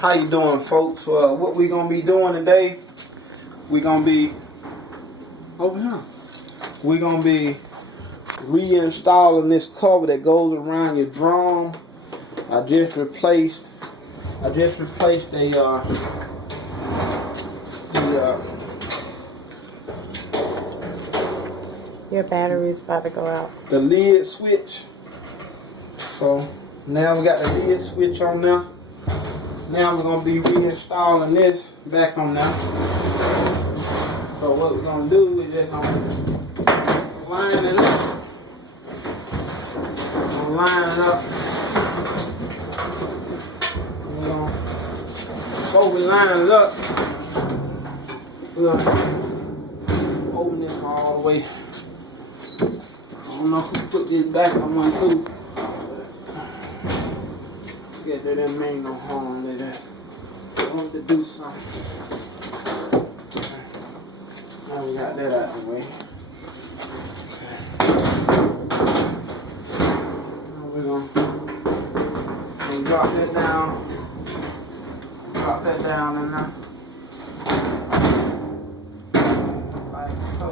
How you doing, folks? What we gonna be doing today? We gonna be over here. We gonna be reinstalling this cover that goes around your drum. I just replaced your battery's about to go out. The lid switch. So now we got the lid switch on there. Now we're gonna be reinstalling this back on there. So what we're gonna do is just gonna line it up. Line it up. We're gonna, before we line it up, we're gonna open this all the way. I don't know who put this back on one too. Get that didn't mean no harm to that. I want to do something. Now we got that out of the way. Now we're gonna drop that down. Drop that down in there. Like so.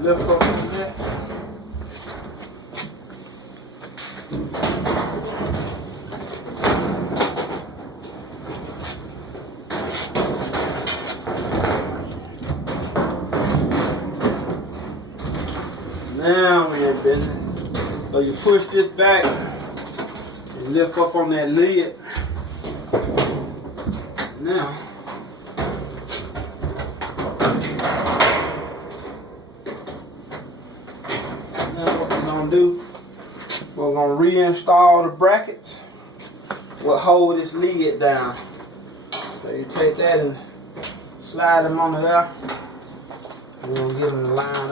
Lift up from that. Now we're in business. So you push this back and lift up on that lid. Now what we're gonna do, we're gonna reinstall the brackets. We'll hold this lid down. So you take that and slide them under there. We're gonna give them the line up.